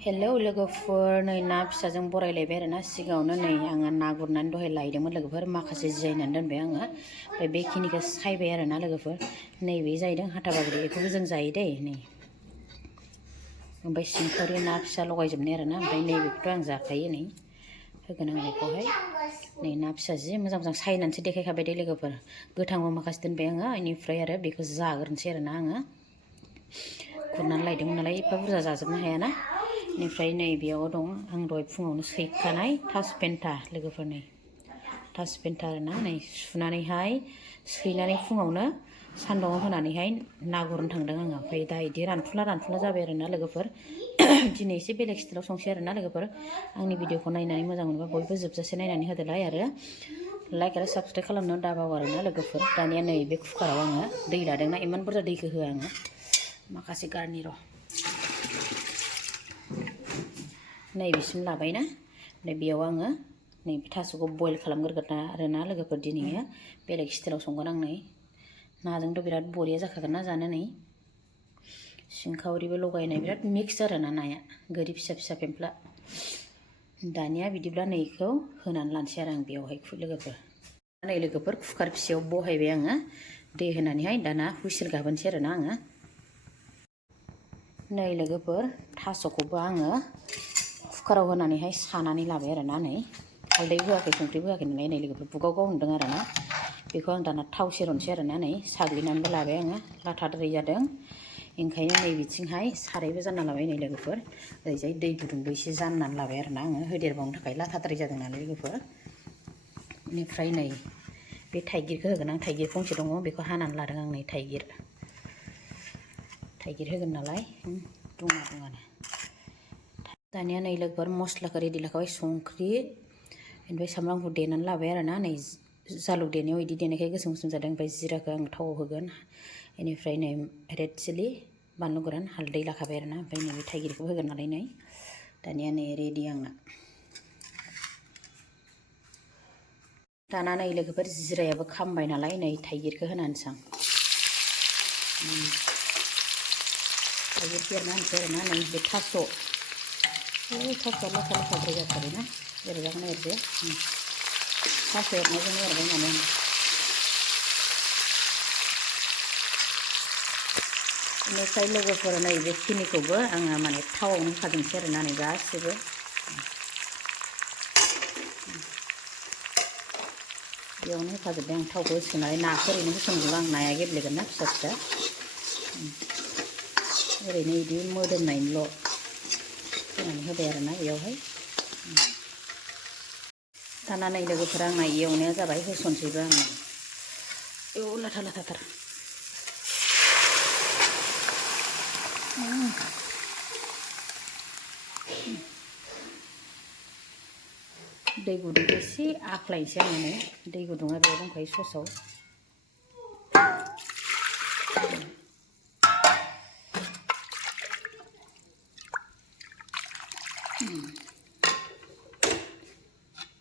Hello लोगोफोर नै ना फिसाजों बरायलायबाय आरो ना सिगाङावनो नै आङो ना गुरनानै दहाय लायदोंमोन लोगोफोर माखासे जिरायनानै दोनबाय आङो ओमफ्राय बेखिनिखौ सायबाय आरो ना लोगोफोर नैबे जाहैदों हाथा बाग्रि बेखौबो जों जायो दै नै ओमफ्राय सिंखावरि ना फिसा लगायजोबनाय आरो ना ओमफ्राय नैबेखौथ' आं जाखायो नै होगोन आं बेखौहाय नै ना फिसा जि मोजां मोजां सायनानैसो देखायखाबाय दे लोगोफोर गोथांबो माखासे दोनबाय आङो बेनिफ्राय आरो बेखौ जाग्रोनोसै आरो ना आङो गुरनानै लायदोंमोन नालाय एफा बुरजा जाजोबनो हायाना बेनिफ्राय नै बेयाव दं आं दहाय फुङावनो सैखानाय थास' पेन्टा लोगोफोर नै थास' पेन्टा आरो ना नै सुनानैहाय सैनानै फुङावनो सान्दुङाव होनानैहाय ना गुरनो थांदों आङो ओमफ्राय दा इदि रानफुला जाबाय आरो ना लोगोफोर दिनै एसे बेलेग स्टाइलाव संसै आरो ना लोगोफोर आंनि भिडिअखौ नायनानै मोजां मोनबा बयबो जोबजासे नायनानै होदोलाय आरो लाइक आरो साबसक्राइब खालामनो दाबाव आरो ना लोगोफोर दानिया नै बे कुकाराव आङो दै लादोंना इमान बुरजा दैखौ होआ आङो माखासे गारनि र' नैबेसिम लाबायना ओमफ्राय बेयाव आङो नै थास'खौ बयल खालामग्रोगोन आरोना लोगोफोर दिनैयो बेलेग स्टाइलाव संगोन आं नै नाजोंथ' बिराद बरिया जाखागोन ना जानो नै सिंखावरिबो लगायनाय बिराद मिक्स आरो ना नाया गोरि फिसा फिसा फेंफ्ला दानिया बिदिब्ला नैखौ होनानै लानोसै आरो आं बेयावहाय लोगोफोर नै लोगोफोर कुकार फिसायाव बहायबाय आङो दै होनानैहाय दाना हुइसेल गाबोनसै आरो ना आङो नै लोगोफोर थास'खौबो आङो कुकाराव होनानैहाय सानानै लाबाय आरो ना नै हालदैबो होआखै संख्रिबो होआखै नालाय नै लोगोफोर बुगाव होनदों आरो ना बेखौ आं दाना थाव सेरनोसै आरो ना नै साग्लिनानैबो लाबाय आङो लाथाद्राय जादों ओंखायनो नै बिथिंहाय सारायबो जानना लाबाय नै लोगोफोर ओरैजाय दै गुदुंबो एसे जाननानै लाबाय आरो ना आङो होदेरबावनो थाखाय लाथाद्राय जादों नालाय लोगोफोर बेनिफ्राय नै बे थाइगिरखौ होगोन आं थाइगिर फंसे दङ बेखौ हानानै लादों आं नै थाइगिर होगोन नालाय दुङानो दानिया नै लोगोफोर मस्लाखौ रेडि लाखाबाय संख्रि ओमफ्राय सामब्राम गुफुर देनानै लाबाय आरो ना नै जालुक देनायाव बिदि देनायखाय गोसोम गोसोम जादों ओमफ्राय जिराखौ आं थावआव होगोन बेनिफ्राय नै रेड चिलि बानलु गोरान हालदै लाखाबाय आरो ना ओमफ्राय नै थाइगिरखौबो होगोन नालाय नै दानिया नै रेडि आंना दाना नै लोगोफोर जिरायाबो खामबाय नालाय नै थाइगिरखौ होनानैसै आं थाइगिरखौ एरना होनोसै आरो ना नै बे थास'आ लाथाद्राय जाथारोना एरजागोन एरजाया थास' एरनायजोंनो एरबाय माने बेनिफ्राय लोगोफोर नै बेखिनिखौबो आङो माने थावआवनो होखाजोबनोसै आरो ना नै गासिबो बेयावनो होखाजोब्बाय आं थावखौ होसिगोन नालाय नाखौ ओरैनो होसनब्ला आं नाया गेब्लेगोन ना फिसा फिसा ओरैनो बिदि मोदोमनायनिल' होनानै होबाय आरो ना बेयावहाय दाना नै लोगोफोरा आंना एवनाया जाबाय होसनसैबो आङो लाथाथार दै गुदुं एसे आख्लायनोसै आङो नै दै गुदुङा बेयाव दंखायो ससआव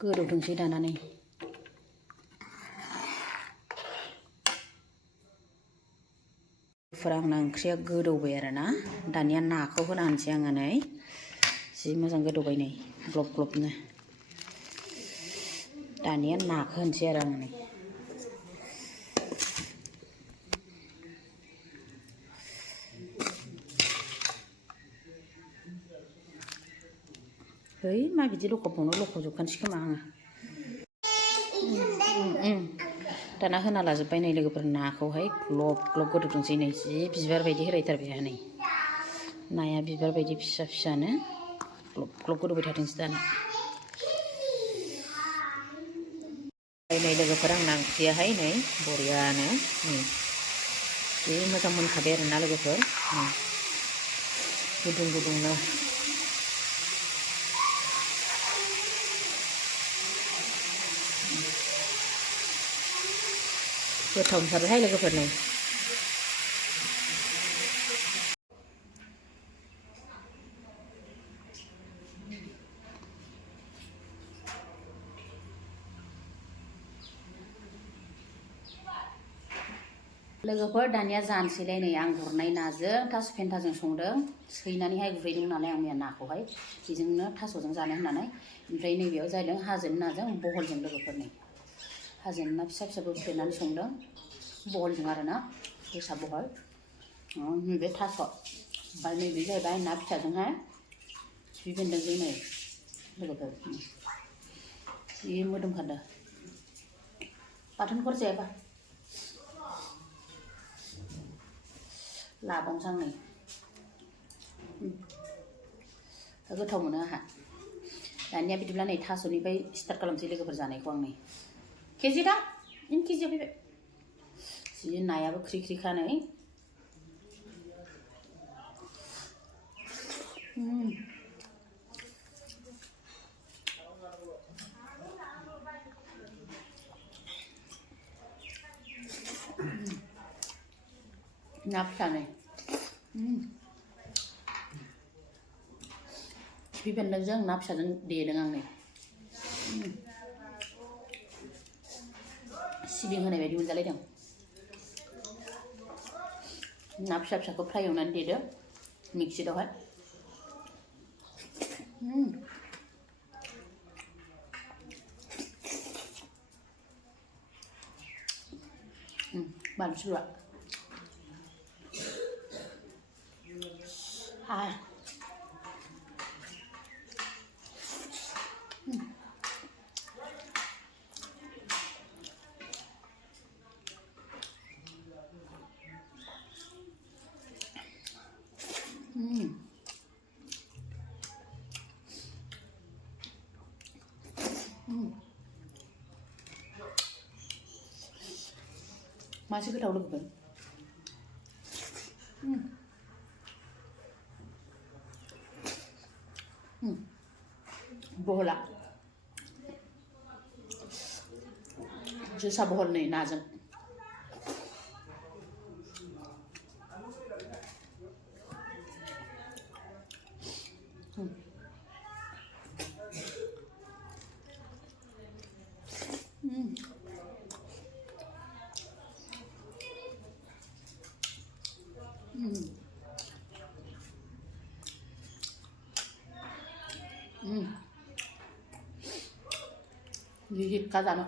गोदौथोंसै दाना नै आंना ओंख्रिया गोदौबाय आरो ना दानिया नाखौ होना होनोसै आङो नै जि मोजां गोदौबाय नै ग्लब ग्लबनो दानिया नाखौ होनोसै आरो आङो नै है मा बिदि लखबबावनो लखबजोबखानोसै खोमा आङो दाना होना लाजोब्बाय नै लोगोफोर नाखौहाय ग्लब ग्लब गोदौथोंसै नै जि बिबार बायदि होलायथारबाय नै नाया बिबार बायदि फिसा फिसानो ग्लब ग्लब गोदौबाय थाथोंसै दाना नै लोगोफोर आंना ओंख्रियाहाय नै बरियानो नै जि मोजां मोनखाबाय आरो ना लोगोफोर गुदुंनो गोथाव मोनथारबायहाय लोगोफोर नै लोगोफोर दानिया जानोसैलाय नै आं गुरनाय नाजों थास' फेन्थाजों संदों सैनानैहाय गुरहैदों नालाय आं मैया नाखौहाय बेजोंनो थास'जों जानो होननानै ओमफ्राय नैबेयाव जादों हाजोनि नाजों बहलजों लोगोफोरनि हाजोनि ना फिसा फिसा बोफ्लेनानै संदों बहलजों आरोना जोसा बहल बे थास' ओमफ्राय नैबे जाहैबाय ना फिसाजोंहाय खिफि बेन्दोंजों नै लोगोफोर जि मोदोमखादों बाथोनफोर जायाबा लाबावनोसै आं नै गोथाव मोनो आंहा दानिया बिदिब्ला नै थास'निफ्राय स्टार्ट खालामसै लोगोफोर जानायखौ आं नै केजि दां इन केजिया फैबाय जि नायाबो ख्रि ख्रिखा नै ना फिसा नै खिफि बेन्दोंजों ना फिसाजों देदों आं नै सिबिं होनाय बायदि मोनजालायदों ना फिसा फिसाखौ फ्राय एवनानै देदो मिक्सियावहाय बानलु सिब्रुआ मासे गोथाव लोगोफोर बहला जोसा बहल नै नाजों Gigit ka ano.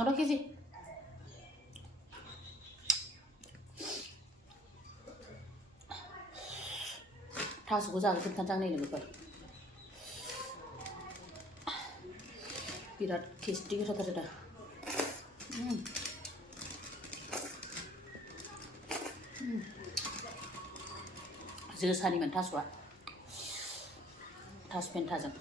Ada ke sih? Tasu ko jaga tentang nih lupa. Birat tasty gitu terus dah. जोसानिमोन थास'आ थास' पेन्टाजों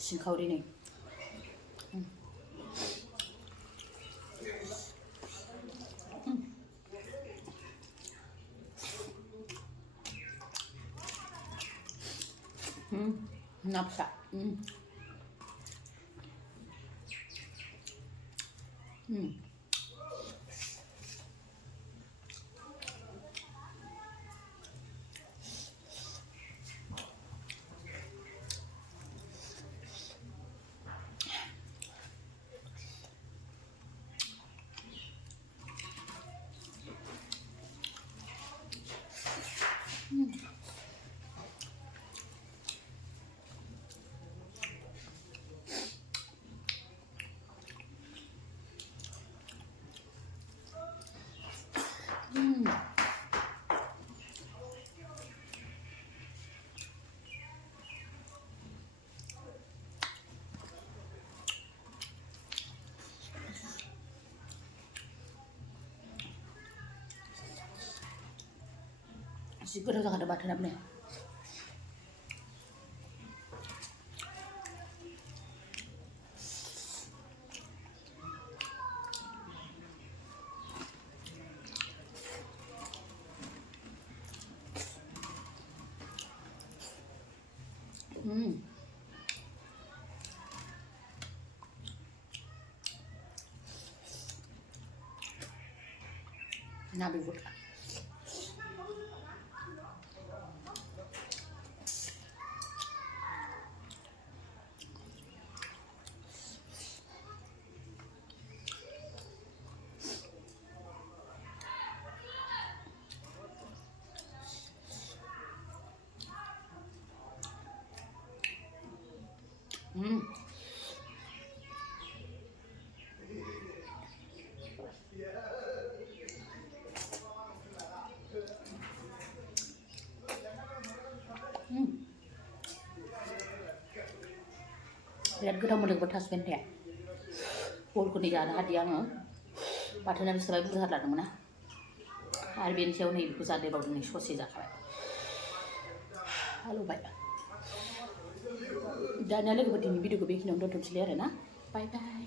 सिंखावरि नै ना फिसा si gotow जाखादों बाथोनाबो ना बेबुर biराद गोथाव मोदोमो थास' बेन्थाया बहलखौनि जानो हादिया आङो बाथोना बेसेबा बुरजा लादोंमोन ना आरो बेनि सायाव नै बेखौ जादेरबावदों नै ससे जाखाबाय हालौबाय दानिया लोगोफोर दिनै भिडिअखौ बेखिनियावनो दोनथ'नोसैलै आरो ना बाय बाय